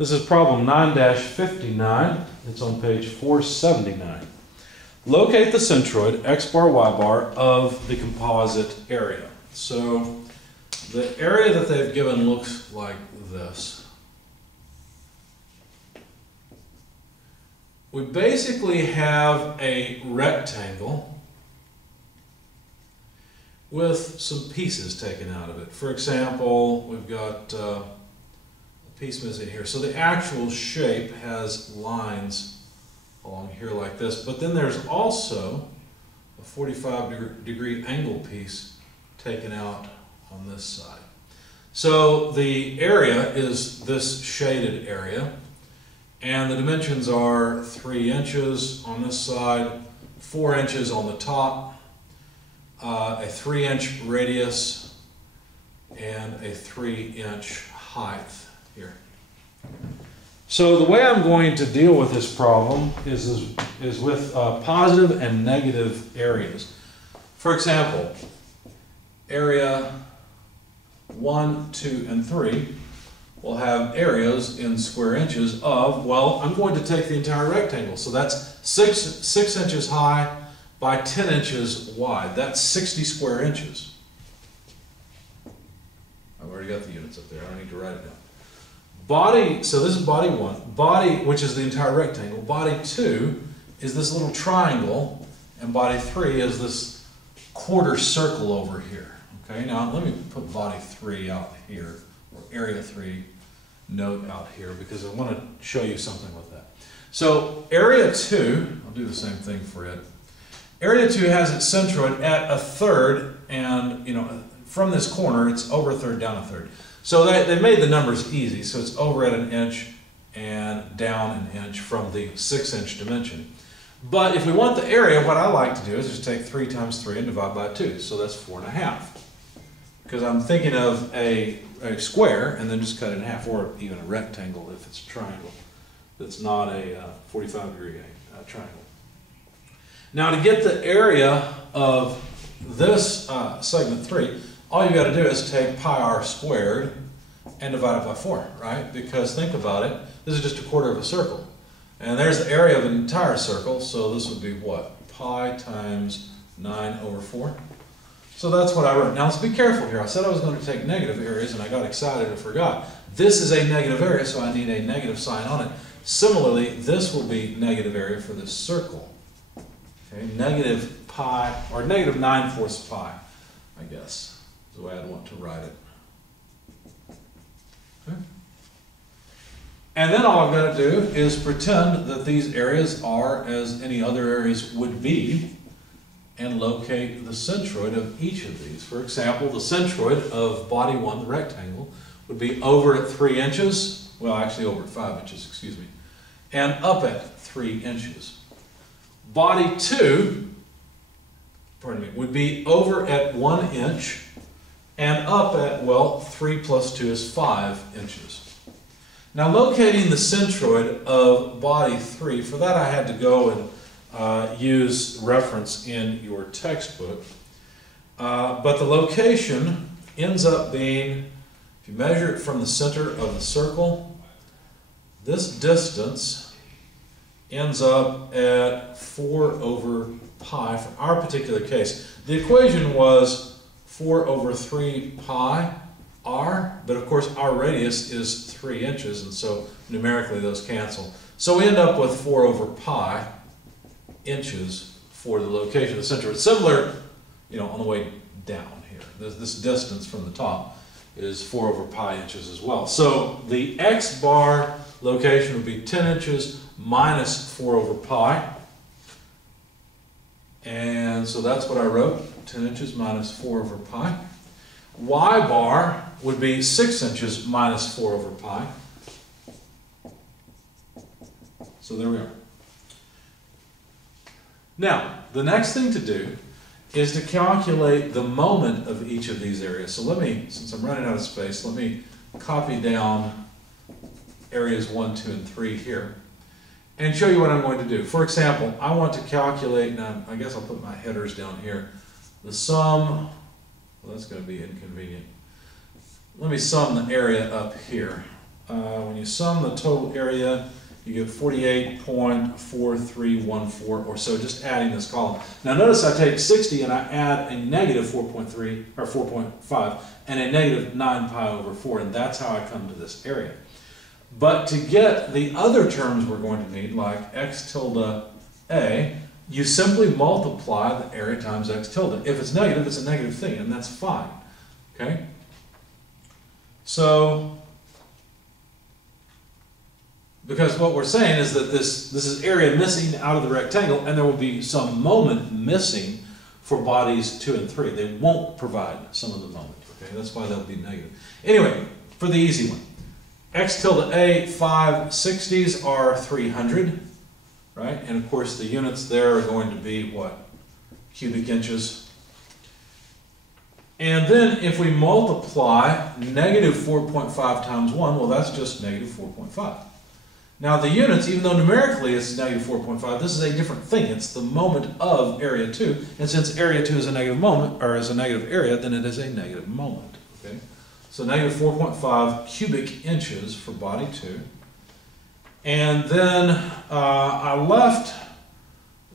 This is problem 9-59. It's on page 479. Locate the centroid, x bar, y bar, of the composite area. So the area that they've given looks like this. We basically have a rectangle with some pieces taken out of it. For example, we've got a piece missing here. So the actual shape has lines along here like this, but then there's also a 45-degree angle piece taken out on this side. So the area is this shaded area, and the dimensions are 3 inches on this side, 4 inches on the top, a 3-inch radius, and a 3-inch height here. So the way I'm going to deal with this problem is with positive and negative areas. For example, area 1, 2, and 3 will have areas in square inches of, well, I'm going to take the entire rectangle. So that's 6 inches high by 10 inches wide. That's 60 square inches. I've already got the units up there. I don't need to write it down. Body, so this is body 1. Body, which is the entire rectangle. Body 2 is this little triangle, and body 3 is this quarter circle over here. Okay, now let me put body 3 out here, or area 3 note out here, because I want to show you something with that. So area 2, I'll do the same thing for it. Area 2 has its centroid at 1/3, and from this corner it's over 1/3, down 1/3. So they made the numbers easy, so it's over at 1 inch and down 1 inch from the 6-inch dimension. But if we want the area, what I like to do is just take 3 times 3 and divide by 2, so that's 4.5. Because I'm thinking of a square and then just cut it in half, or even a rectangle if it's a triangle that's not a 45-degree triangle. Now to get the area of this segment 3, all you got to do is take pi r squared and divide it by 4, right? Because think about it, this is just a quarter of a circle. And there's the area of an entire circle, so this would be what? Pi times 9/4. So that's what I wrote. Now let's be careful here. I said I was going to take negative areas and I got excited and forgot. This is a negative area, so I need a negative sign on it. Similarly, this will be negative area for this circle. Okay, negative pi, or negative 9/4 pi, I guess, is the way I'd want to write it. Okay. And then all I've got to do is pretend that these areas are as any other areas would be, and locate the centroid of each of these. For example, the centroid of body 1, the rectangle, would be over at 3 inches, well actually over at 5 inches, excuse me, and up at 3 inches. Body 2, pardon me, would be over at 1 inch and up at, well, 3 plus 2 is 5 inches. Now locating the centroid of body 3, for that I had to go and use reference in your textbook. But the location ends up being, if you measure it from the center of the circle, this distance ends up at 4/pi for our particular case. The equation was 4/3 pi r, but of course our radius is 3 inches, and so numerically those cancel. So we end up with 4/pi inches for the location of the center. It's similar, on the way down here. This distance from the top is 4/pi inches as well. So the x bar location would be 10 inches minus 4/pi. And so that's what I wrote, 10 inches minus 4/pi. Y bar would be 6 inches minus 4/pi. So there we are. Now, the next thing to do is to calculate the moment of each of these areas. So let me, since I'm running out of space, let me copy down areas 1, 2, and 3 here and show you what I'm going to do. For example, I want to calculate, now I guess I'll put my headers down here, the sum, well that's going to be inconvenient. Let me sum the area up here when you sum the total area, you get 48.4314 or so, just adding this column. Now notice I take 60 and I add a negative 4.3 or 4.5 and a negative 9 pi over 4, and that's how I come to this area. But to get the other terms we're going to need, like x tilde a, you simply multiply the area times x tilde. If it's a negative thing, and that's fine. Okay? So, because what we're saying is that this is area missing out of the rectangle, and there will be some moment missing for bodies 2 and 3. They won't provide some of the moment. Okay, that's why they'll be negative. Anyway, for the easy one, x tilde a 5/60 are 300, right? And of course the units there are going to be what? Cubic inches. And then if we multiply negative 4.5 times 1, well, that's just negative 4.5. Now the units, even though numerically it's negative 4.5, this is a different thing. It's the moment of area 2. And since area 2 is a negative moment, or is a negative area, then it is a negative moment. Okay? So negative 4.5 cubic inches for body 2. And then I left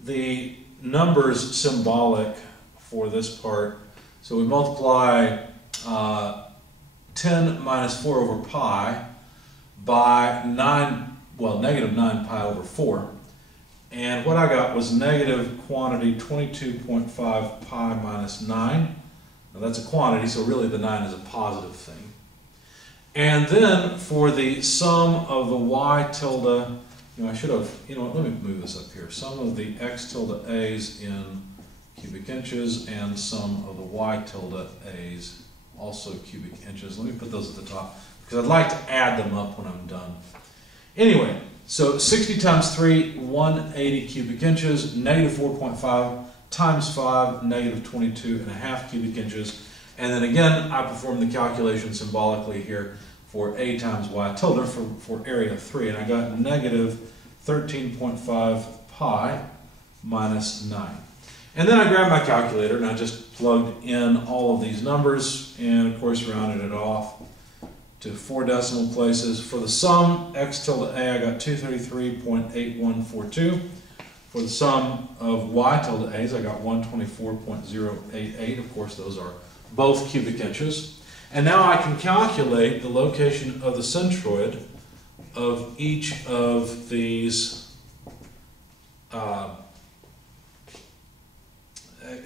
the numbers symbolic for this part. So we multiply 10 minus 4 over pi by negative 9 pi over 4. And what I got was negative quantity 22.5 pi minus 9. Now that's a quantity, so really the 9 is a positive thing. And then for the sum of the y tilde, I should have, let me move this up here. Sum of the x tilde a's in cubic inches and sum of the y tilde a's also cubic inches. Let me put those at the top because I'd like to add them up when I'm done. Anyway, so 60 times 3, 180 cubic inches, negative 4.5 times 5, negative 22.5 cubic inches. And then again, I performed the calculation symbolically here for a times y tilde for area 3, and I got negative 13.5 pi minus 9. And then I grabbed my calculator and I just plugged in all of these numbers and of course rounded it off to 4 decimal places. For the sum, x tilde a, I got 233.8142. For the sum of y tilde a's, I got 124.088. Of course, those are both cubic inches. And now I can calculate the location of the centroid of each of these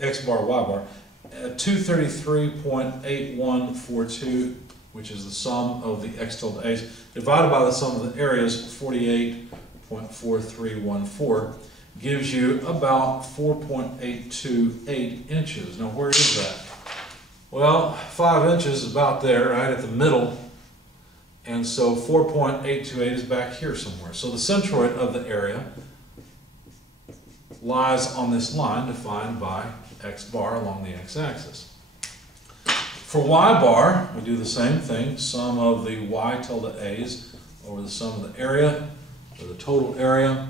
x bar, y bar. 233.8142, which is the sum of the x tilde a's, divided by the sum of the areas, 48.4314, gives you about 4.828 inches. Now, where is that? Well, 5 inches is about there, right at the middle. And so 4.828 is back here somewhere. So the centroid of the area lies on this line defined by x bar along the x-axis. For y bar, we do the same thing, sum of the y tilde a's over the sum of the area, or the total area.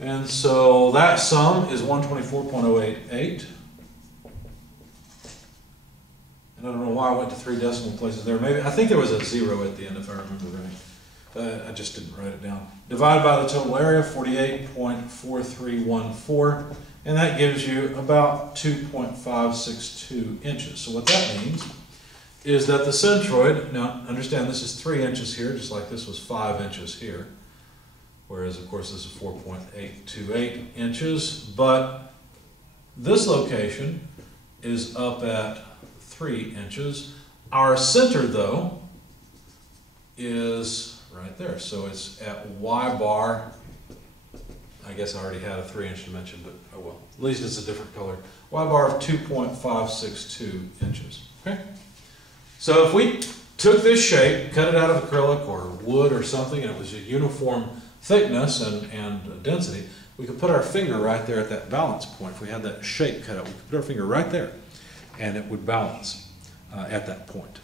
And so that sum is 124.088. And I don't know why I went to 3 decimal places there. Maybe I think there was a 0 at the end if I remember right. I just didn't write it down. Divided by the total area, 48.4314, and that gives you about 2.562 inches. So what that means is that the centroid, now understand this is 3 inches here, just like this was 5 inches here, whereas of course this is 4.828 inches, but this location is up at 3 inches. Our center, though, is right there. So it's at y bar. I guess I already had a 3-inch dimension, but oh well. At least it's a different color. Y bar of 2.562 inches. Okay? So if we took this shape, cut it out of acrylic or wood or something, and it was a uniform thickness and density, we could put our finger right there at that balance point. If we had that shape cut out, we could put our finger right there, and it would balance at that point.